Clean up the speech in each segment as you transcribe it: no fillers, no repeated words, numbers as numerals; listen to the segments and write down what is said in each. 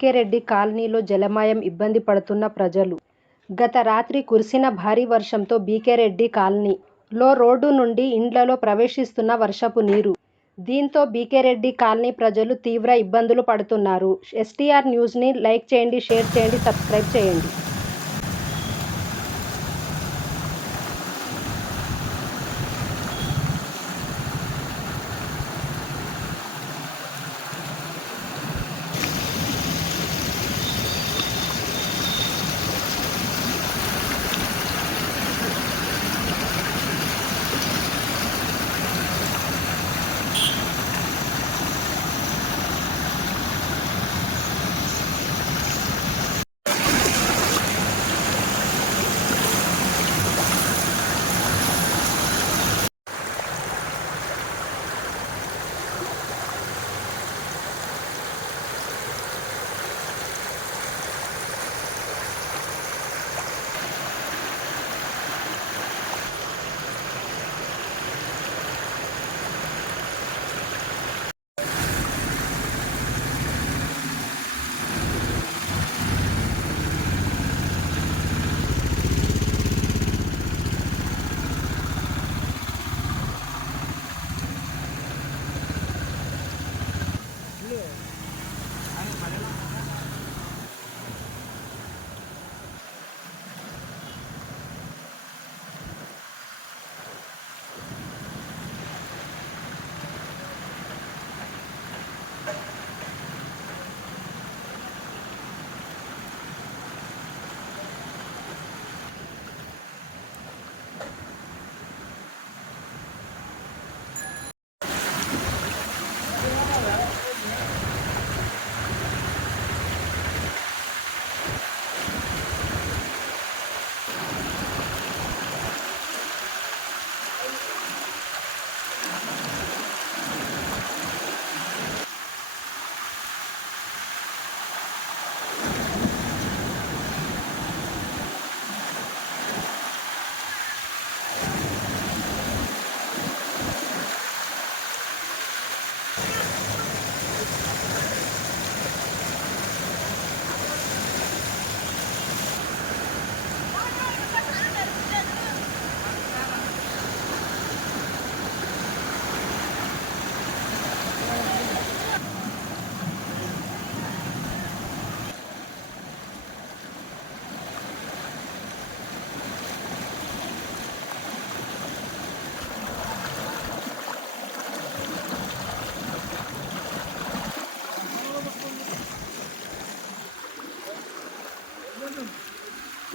BK Reddy కాలనీలో జలమయం ఇబ్బంది పడుతున్న ప్రజలు. గత రాత్రి కురిసిన భారీ వర్షంతో బీకే రెడ్డి కాలనీలో రోడ్డు నుండి ఇండ్లలో ప్రవేశిస్తున్న వర్షపు నీరు. దీంతో బీకే రెడ్డి కాలనీ ప్రజలు తీవ్ర ఇబ్బందులు పడుతున్నారు. ఎస్టీఆర్ న్యూస్ని లైక్ చేయండి, షేర్ చేయండి, సబ్స్క్రైబ్ చేయండి.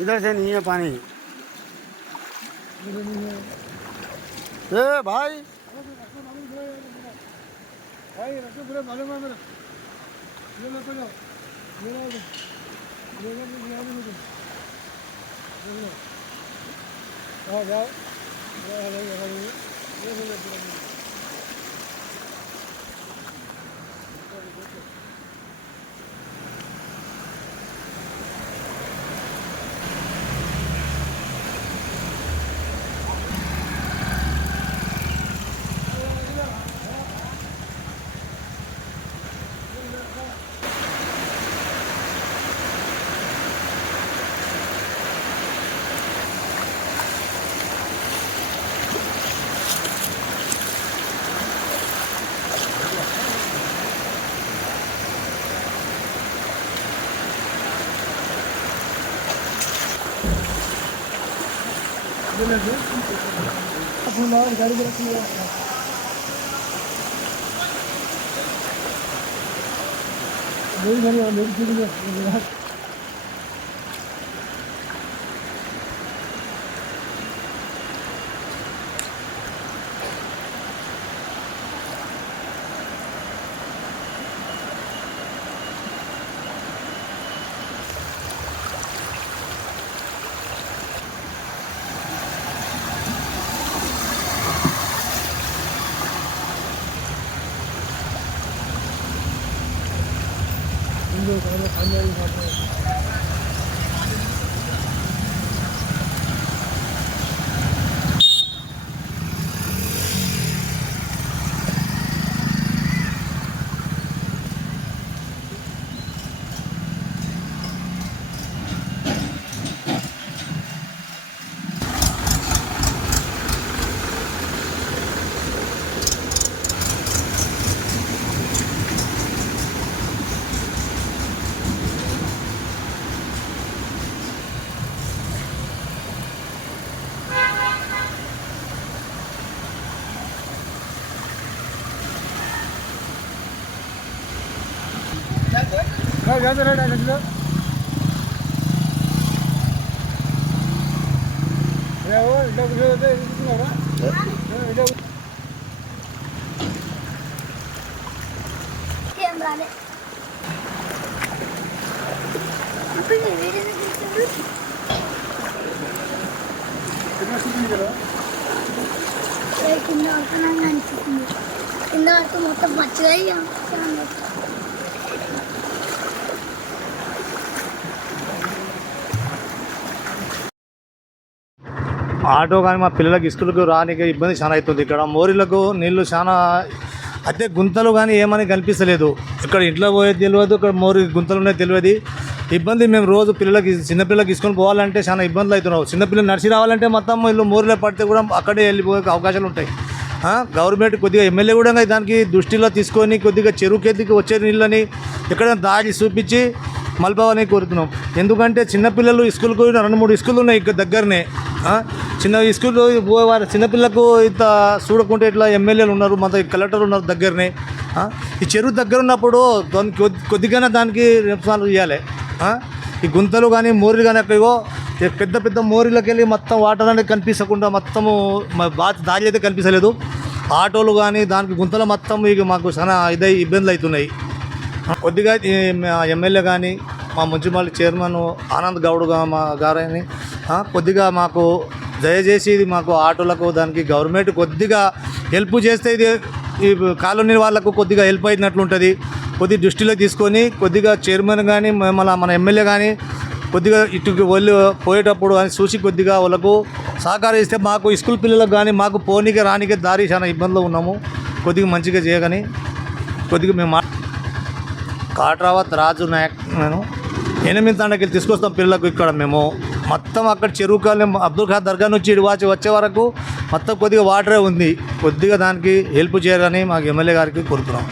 इधर से नहीं है पानी। ए भाई गाड़ी కింద వరకు మొత్తం పచ్చిగా ఆటో కానీ మా పిల్లలకి స్కూల్కి రానికి ఇబ్బంది చాలా అవుతుంది. ఇక్కడ మోరీలకు నీళ్లు చాలా అయితే గుంతలు కానీ ఏమని కనిపిస్తలేదు. ఇక్కడ ఇంట్లో పోయేది తెలియదు, ఇక్కడ మోరీ గుంతలు ఉన్నాయి తెలియదు. ఇబ్బంది మేము రోజు పిల్లలకి చిన్నపిల్లలకి తీసుకొని పోవాలంటే చాలా ఇబ్బందులు అవుతున్నావు. చిన్నపిల్లలు నడిచి రావాలంటే మొత్తం వీళ్ళు మోరీలో పడితే కూడా అక్కడే వెళ్ళిపోయే అవకాశాలు ఉంటాయి. గవర్నమెంట్ కొద్దిగా ఎమ్మెల్యే కూడా దానికి దృష్టిలో తీసుకొని కొద్దిగా చెరువుకెద్దికి వచ్చే నీళ్ళని ఎక్కడైనా దాడి చూపించి మలపాలని కోరుతున్నాం. ఎందుకంటే చిన్నపిల్లలు స్కూల్కు 2-3 స్కూళ్ళు ఉన్నాయి ఇక్కడ దగ్గరనే. చిన్న స్కూల్ పోయేవారు చిన్నపిల్లకు ఇంత చూడకుంటే ఇట్లా ఎమ్మెల్యేలు ఉన్నారు, మన కలెక్టర్లు ఉన్నారు దగ్గరనే. ఈ చెరువు దగ్గర ఉన్నప్పుడు కొద్దిగానే దానికి రెస్పాన్స్ ఇవ్వాలి. ఈ గుంతలు కానీ మోరీలు కానీ అక్కడికో పెద్ద పెద్ద మోరీలకు వెళ్ళి మొత్తం వాటర్ అనేది కనిపించకుండా మొత్తము దారి అయితే కనిపించలేదు. ఆటోలు కానీ దానికి గుంతలు మొత్తం ఇక మాకు చాలా ఇబ్బందులు అవుతున్నాయి. కొద్దిగా ఎమ్మెల్యే కానీ మా మున్సిపల్ చైర్మన్ ఆనంద్ గౌడ్ మా గారని కొద్దిగా మాకు దయచేసి ఇది మాకు ఆటోలకు దానికి గవర్నమెంట్ కొద్దిగా హెల్ప్ చేస్తే ఇది ఈ కాలనీ వాళ్ళకు కొద్దిగా హెల్ప్ అయినట్లు ఉంటుంది. కొద్దిగా దృష్టిలో తీసుకొని కొద్దిగా చైర్మన్ కానీ మన ఎమ్మెల్యే కానీ కొద్దిగా ఇటుకు వాళ్ళు పోయేటప్పుడు అని చూసి కొద్దిగా వాళ్ళకు సహకరిస్తే మాకు స్కూల్ పిల్లలకు కానీ మాకు పోనీకి రానికి దారి చాలా ఇబ్బందులు ఉన్నాము. కొద్దిగా మంచిగా చేయగాని కొద్దిగా మేము కాట్రావత్ రాజు నాయక్ నేను 8 తండకి తీసుకొస్తాం పిల్లలకు. ఇక్కడ మేము మొత్తం అక్కడ చెరువు కాలనీ అబ్దుల్ ఖాదర్ దర్గా నుంచి ఇడివాచి వచ్చే వరకు మొత్తం కొద్దిగా వాటరే ఉంది. కొద్దిగా దానికి హెల్ప్ చేయాలని మాకు ఎమ్మెల్యే గారికి కోరుతున్నాం.